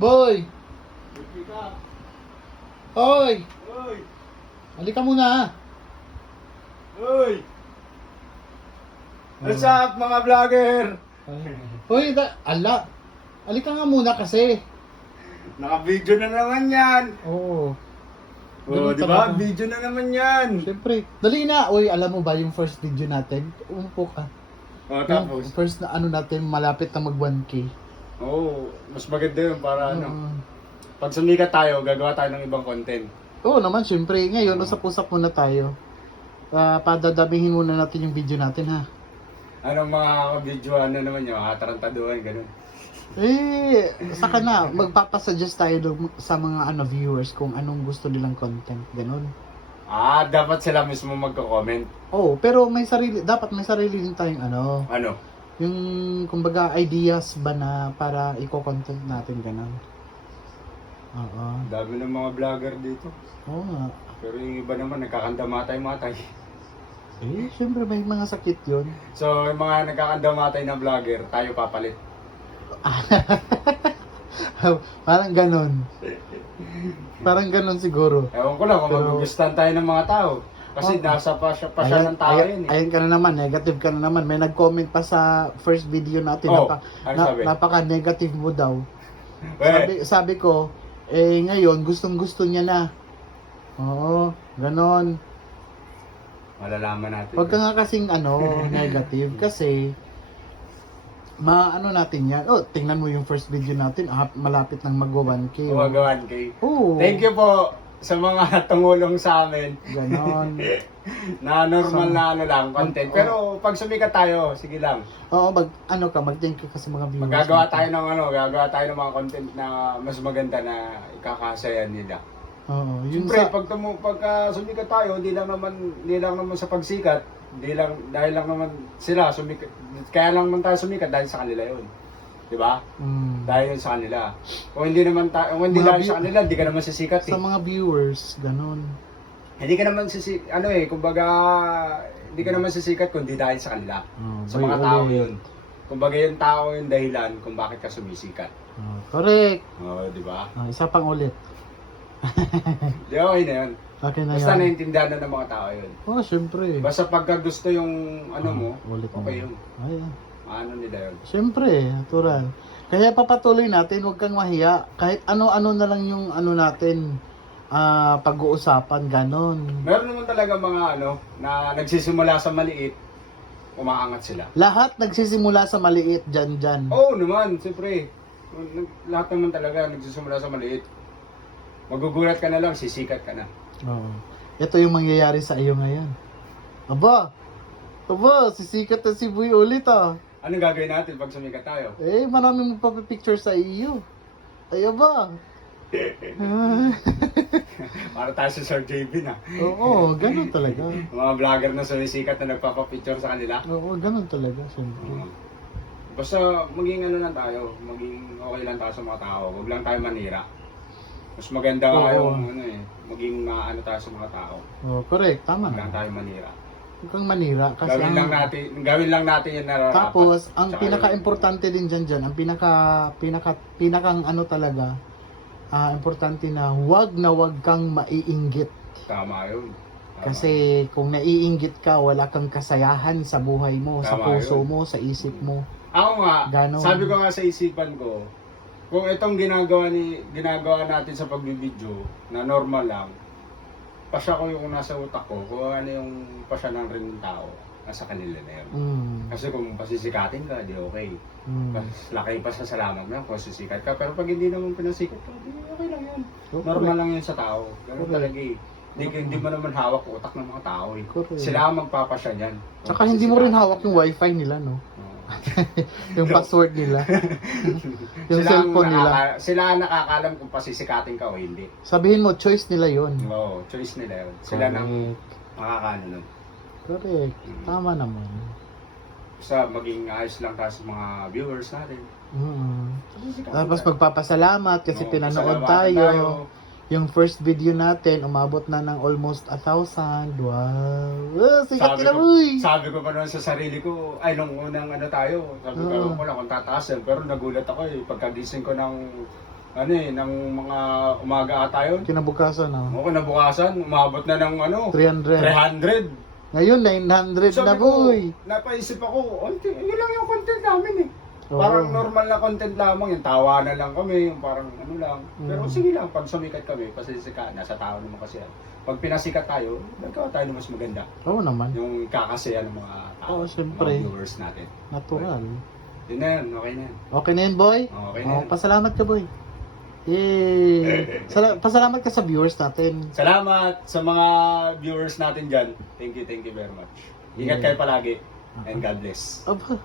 Boy! Hoy! Uy! Halika muna. Uy! What's up mga vlogger? Hoy, ala. Halika nga muna kasi. Naka-video na naman yan. Oo. Oh, Ganun di ba? talaga. Video na naman yan. Siyempre. Dali na. Uy, alam mo ba yung first video natin? Umupo ka. Oh, Yung tapos? first na ano natin, malapit na mag 1K. Oh, mas maganda yun para ano. Oo. Pag sumikat tayo, gagawa tayo ng ibang content. Oo naman, siyempre. Ngayon, usap-usap muna tayo. Padadamihin muna natin yung video natin, ha? Anong mga video, ano naman yun, tarantaduhan, ganun. Saka na, magpapasuggest tayo sa mga viewers kung anong gusto nilang content, ganun. Ah, dapat sila mismo magko-comment. Oo, pero dapat may sarili din tayong Ano? yung kumbaga ideas ba na para i-content natin, ganun. Oo. Dami ng mga vlogger dito. Oo nga. Pero yung iba naman, nagkakanda matay-matay. Syempre may mga sakit yun. So, yung mga nagkakanda matay na vlogger, tayo papalit. Parang ganun. Parang ganun siguro. Ewan ko lang kung Pero- magugustuhan tayo ng mga tao. Kasi Oh. nasa pa siya ng tao yun eh. Ayun ka na naman, negative ka na naman. May nag-comment pa sa first video natin. Oh, ano sabi? Napaka-negative mo daw. Weh, Sabi ko, ngayon, gustong-gusto niya na. Oo, ganon. malalaman natin. Huwag ka nga kasing negative kasi natin yan. Oh, tingnan mo yung first video natin, malapit nang magwa 1K. Gumagawan kay. Oo. Thank you po sa mga tumulong sa amin Ganon. na normal na ano lang, content. Oo. Pero pag sumikat tayo, sige lang. Oo, mag-thank you ka sa mga viewers. Magagawa natin. tayo ng gagawa tayo ng mga content na mas maganda na ikakasaya nila. Oo, yun Siyempre, pagka sumikat tayo, hindi lang naman sa pagsikat, dahil lang naman sila sumikat. Kaya lang naman tayo sumikat dahil sa kanila 'yon. 'Di ba? Dahil yun sa kanila. Kung hindi Mga dahil sa kanila, hindi ka naman sisikat eh. sa mga viewers, ganon. Hindi ka naman kumbaga, hindi ka naman sisikat kundi dahil sa kanila. Sa mga tao 'yun. Kumbaga yung tao yung dahilan kung bakit ka sumisikat. Correct. Oh, 'di ba? Isa pang ulit. Di okay na 'yun. Okay na Basta yan. naiintindihan na ng mga tao 'yun. Oo, syempre. Basta pagka gusto yung mo, Ulit okay na. yun. Ay, Ano nila yun. syempre, natural. Kaya papatuloy natin, huwag kang mahiya. Kahit ano-ano na lang yung natin, pag-uusapan, ganon. Meron naman talaga mga na nagsisimula sa maliit, umaangat sila. Lahat nagsisimula sa maliit, dyan. Oo naman, siyempre. Lahat naman talaga nagsisimula sa maliit. Magugulat ka na lang, sisikat ka na. Oo. Ito yung mangyayari sa iyo ngayon. Aba, sisikat na si Boy ulit Anong gagawin natin pag sumikat tayo? Maraming magpapapicture sa iyo. Ay, aba. Para tayo sa Sir JB na. Oo, ganun talaga. Mga vlogger na sumisikat na nagpapapicture sa kanila. Oo, ganun talaga, syempre. Basta maging lang tayo, maging okay lang tayo sa mga tao. Huwag lang tayo manira. Mas maganda nga Oo. yung maging maano tayo sa mga tao. Oh, correct, tama Huwag lang na. tayo manira. Huwag kang manira kasi Gawin lang natin yung nararapat. tapos ang Tsaka pinaka-importante din diyan, ang pinakang talaga, importante na huwag kang maiinggit. Tama yun. Tama. Kasi kung naiinggit ka, wala kang kasayahan sa buhay mo, sa Tama puso yun. mo, sa isip mo. Ako nga, Ganon. sabi ko nga sa isipan ko, kung itong ginagawa natin sa pagbibideo na normal lang, pasya ko yung nasa utak ko, kung ano yung pasya ng rin ng tao, nasa kanila na yun. Kasi kung pasisikatin ka, di okay. Mas laki pa sa salamat mo yan kung sisikat ka. Pero pag hindi naman pinasikat ka, di okay lang yan. Normal lang yun sa tao. Ganun Correct. talaga eh. Hindi mo naman hawak utak ng mga tao eh. Correct. Sila ang magpapasya niyan. Tsaka hindi mo rin hawak yung wifi nila, no? Yung password nila. Yung cellphone nila. Sila ang nakakalam kung pasisikatin ka o hindi. Sabihin mo, choice nila yon. Oo, choice nila yun. Sila nang makakano nun. Correct. Tama naman. Basta maging ayos lang tayo sa mga viewers natin. Pasisikatin Tapos tayo. magpapasalamat kasi Oo, pinanood pasalamatan tayo. Yung first video natin, umabot na ng almost 1,000. Wow! Sikat ka na, boy! Sabi ko pa naman sa sarili ko, ay nung unang tayo, sabi ko Oo. ko lang kung tataas yan. Pero nagulat ako pagkagising ko ng ng mga umaga ata yun. Kinabukasan, no? Oo, kinabukasan, umabot na ng 300. 300. Ngayon, 900 na, Sabi ko, boy. napaisip ako, yun lang yung content namin eh. Oo. Parang normal na content lamang, yung tawa na lang kami, yung parang ano lang. Pero Mm. sige lang, pag sumikat kami, pasisika, nasa tao naman kasi yan. Pag pinasikat tayo, nagkawa tayo ng mas maganda. Oo naman. Yung kakasaya ng mga tao, Oo, syempre. mga viewers natin. Natural. Yun na yun, okay na yun. Okay na yun, boy? Okay na Oh, yun. pasalamat ka, boy. Yay! Pasalamat ka sa viewers natin. Salamat sa mga viewers natin dyan. Thank you very much. Ingat Yeah. kayo palagi. And God bless. Aba.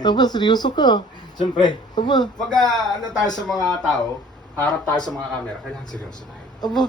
Aba, seryoso ka. Siyempre, Aba. pag ano tayo sa mga tao, harap tayo sa mga camera, kailangan seryoso tayo. Aba.